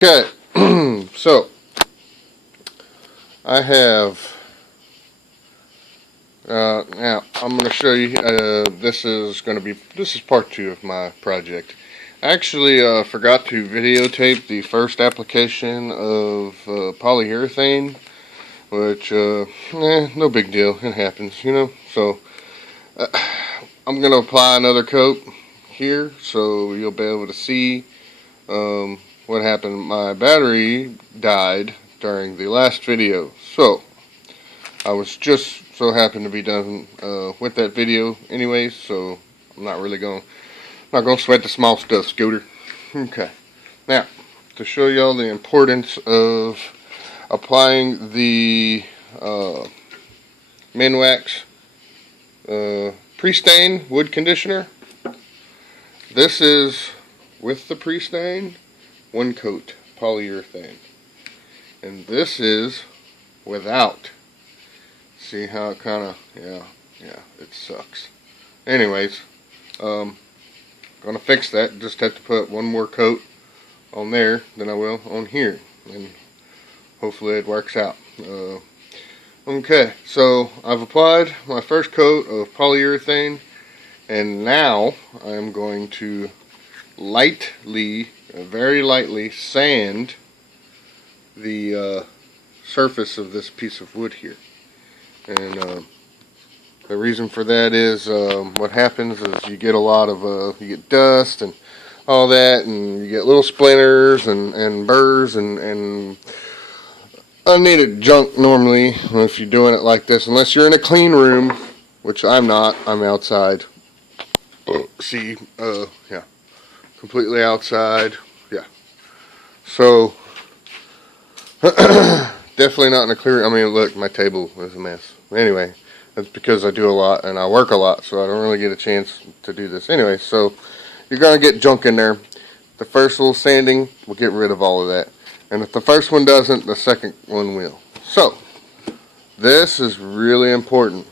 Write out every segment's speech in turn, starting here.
Okay, so I have now I'm going to show you. This is part 2 of my project. I actually forgot to videotape the first application of polyurethane, which no big deal. It happens, you know. So I'm going to apply another coat here, so you'll be able to see what happened. My battery died during the last video, so I was just so happened to be done with that video anyways, so I'm not going to sweat the small stuff, Scooter. Okay, now to show y'all the importance of applying the Minwax pre-stain wood conditioner. This is with the pre-stain, 1 coat polyurethane, and this is without. See how it kind of, yeah, it sucks. Anyways, gonna fix that. Just have to put 1 more coat on there than I will on here, and hopefully it works out. Okay, so I've applied my first coat of polyurethane, and now I'm going to very lightly sand the surface of this piece of wood here. And the reason for that is what happens is you get a lot of you get dust and all that, and you get little splinters and burrs and unneeded junk normally if you're doing it like this, unless you're in a clean room, which I'm not. I'm outside. See, yeah, completely outside. Yeah, so definitely not in a clear. I mean, look, my table is a mess. Anyway, that's because I do a lot and I work a lot, so I don't really get a chance to do this. Anyway, so you're gonna get junk in there. The first little sanding will get rid of all of that, and if the first one doesn't, the second one will. So this is really important.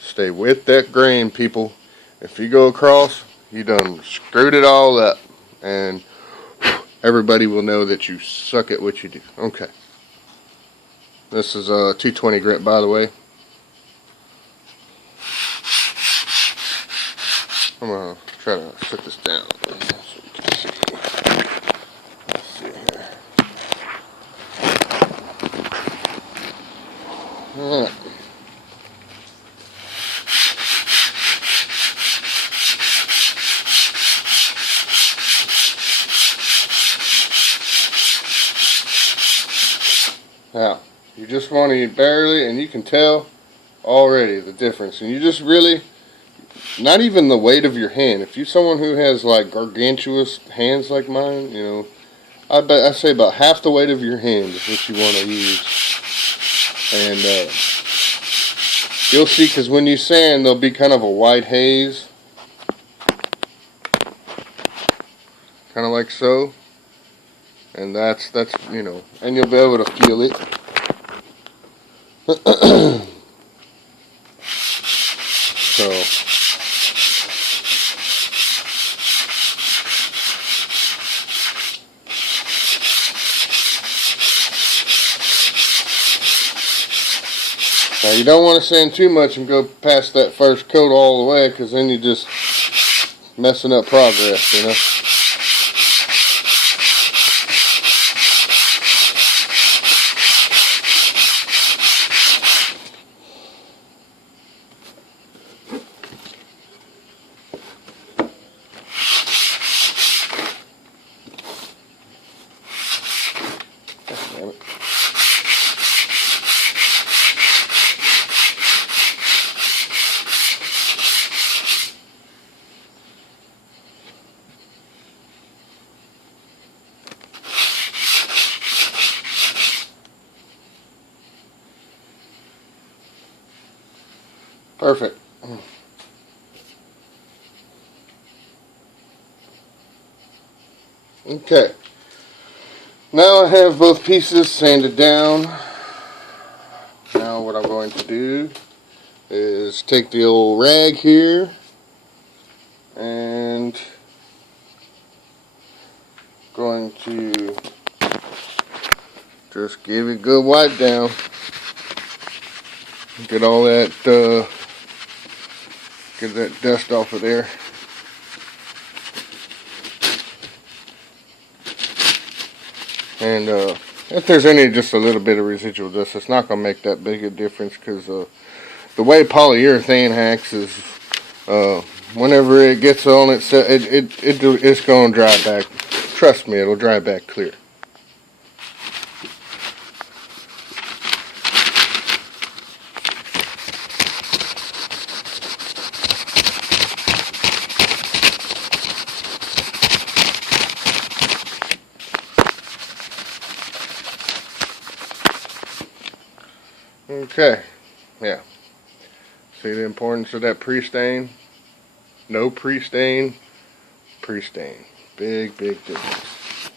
Stay with that grain, people. If you go across, you done screwed it all up, and everybody will know that you suck at what you do. Okay. This is a 220 grit, by the way. I'm going to try to set this down so you can see. Let's see here. Alright. Now, you just want to barely, and you can tell already the difference. And you just really, not even the weight of your hand. If you're someone who has like gargantuous hands like mine, you know, I say about half the weight of your hand is what you want to use. And you'll see, because when you sand, there'll be kind of a white haze, kind of like so. And that's you know, and you'll be able to feel it. So now you don't want to sand too much and go past that first coat all the way, because then you're just messing up progress, you know. Damn it. Perfect. Okay. Now I have both pieces sanded down. Now what I'm going to do is take the old rag here and going to just give it a good wipe down. Get all that, get that dust off of there. And if there's just a little bit of residual dust, it's not going to make that big a difference, because the way polyurethane hacks is whenever it gets on it, it's going to dry back. Trust me, it'll dry back clear. Okay, yeah. See the importance of that pre-stain? No pre-stain, pre-stain. Big, big difference.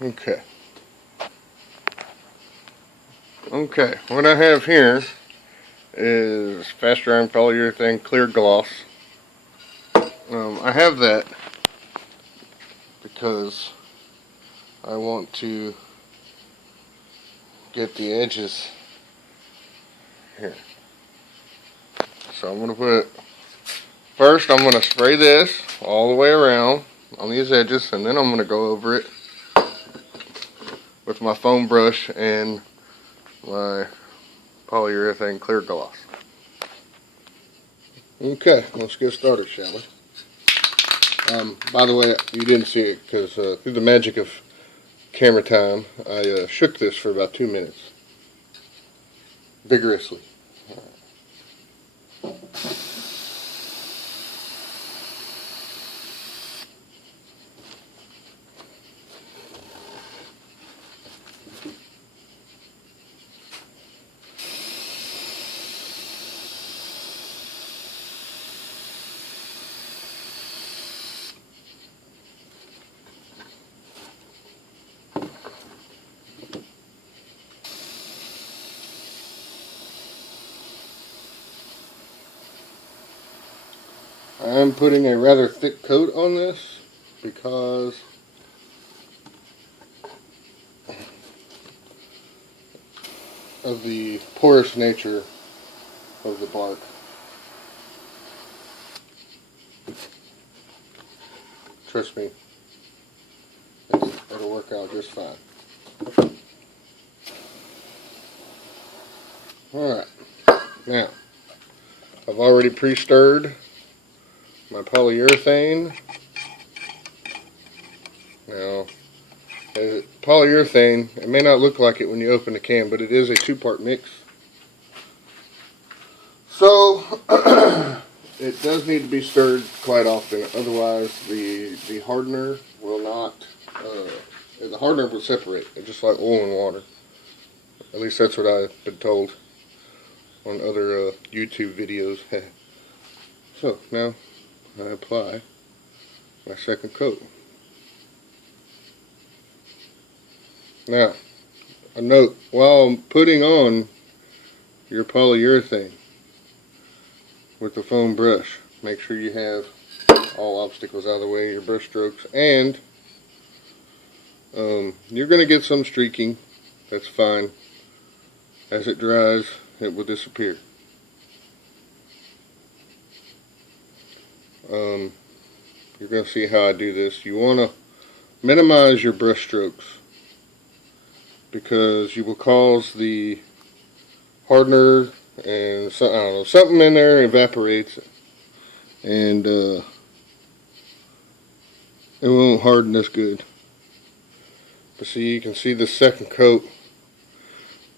Okay. Okay, what I have here is fast drying polyurethane clear gloss. I have that because I want to get the edges here. So I'm going to put, first I'm going to spray this all the way around on these edges, and then I'm going to go over it with my foam brush and my polyurethane clear gloss. Okay, let's get started, shall we? By the way, you didn't see it because through the magic of camera time, I shook this for about 2 minutes. Vigorously. I'm putting a rather thick coat on this because of the porous nature of the bark. Trust me, it'll work out just fine. Alright, now I've already pre-stirred my polyurethane. Now, polyurethane, it may not look like it when you open the can, but it is a 2-part mix. So, it does need to be stirred quite often, otherwise the hardener will not, the hardener will separate, just like oil and water. At least that's what I've been told on other YouTube videos. So, now I apply my second coat. Now, a note, while I'm putting on your polyurethane with the foam brush, make sure you have all obstacles out of the way, your brush strokes, and you're going to get some streaking. That's fine. As it dries, it will disappear. You're going to see how I do this. You want to minimize your brush strokes because you will cause the hardener and I don't know, something in there evaporates and it won't harden as good. But see, you can see the second coat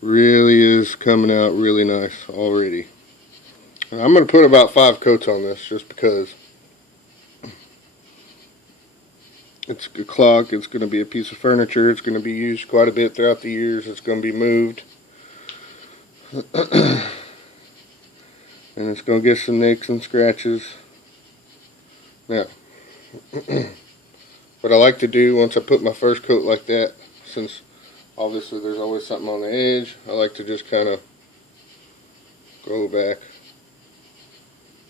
really is coming out really nice already. And I'm going to put about 5 coats on this just because it's a clock, it's going to be a piece of furniture, it's going to be used quite a bit throughout the years, it's going to be moved. And it's going to get some nicks and scratches. Now, what I like to do once I put my first coat like that, since obviously there's always something on the edge, I like to just kind of go back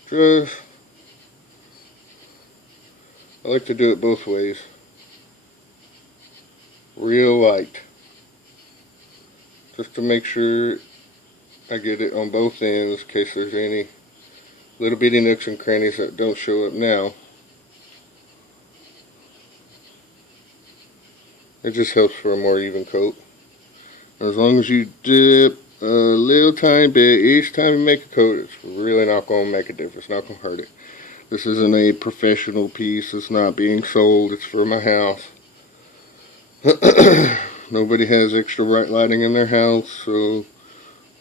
Just, I like to do it both ways. Real light. Just to make sure I get it on both ends in case there's any little bitty nooks and crannies that don't show up now. It just helps for a more even coat. As long as you dip a little tiny bit each time you make a coat, it's really not going to make a difference. Not going to hurt it. This isn't a professional piece. It's not being sold. It's for my house. Nobody has extra bright lighting in their house, so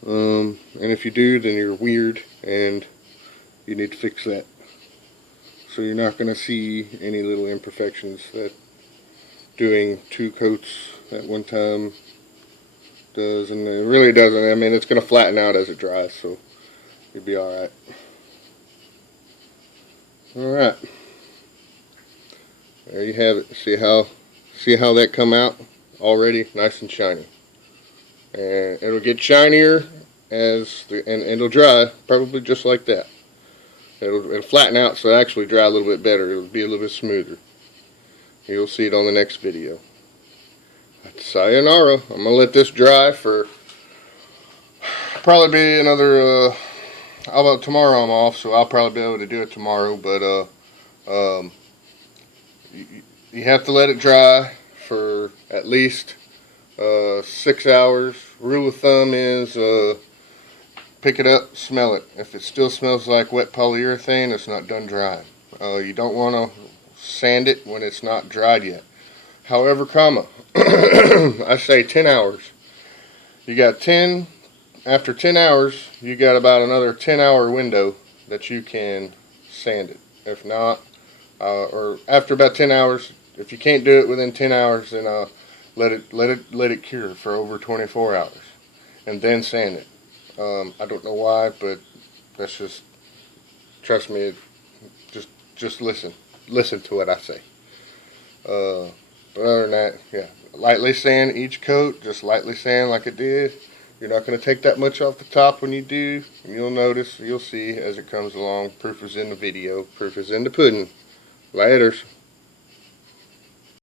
and if you do, then you're weird and you need to fix that. So you're not going to see any little imperfections that doing 2 coats at one time does, and it really doesn't. I mean, it's going to flatten out as it dries, so you'll be alright. Alright. There you have it. See how that come out already nice and shiny. And it'll get shinier and it'll dry probably just like that. It'll flatten out, so it'll actually dry a little bit better. It'll be a little bit smoother. You'll see it on the next video. Sayonara. I'm gonna let this dry for probably be another how about tomorrow? I'm off, so I'll probably be able to do it tomorrow, but you have to let it dry for at least 6 hours. Rule of thumb is pick it up, smell it. If it still smells like wet polyurethane, it's not done drying. You don't want to sand it when it's not dried yet. However, I say 10 hours. You got after 10 hours, you got about another 10-hour window that you can sand it. If not, or after about 10 hours, if you can't do it within 10 hours, then let it cure for over 24 hours, and then sand it. I don't know why, but that's just, trust me, just listen to what I say. But other than that, yeah, lightly sand each coat, just lightly sand like it did. You're not going to take that much off the top when you do. You'll notice, you'll see as it comes along. Proof is in the video. Proof is in the pudding. Laters.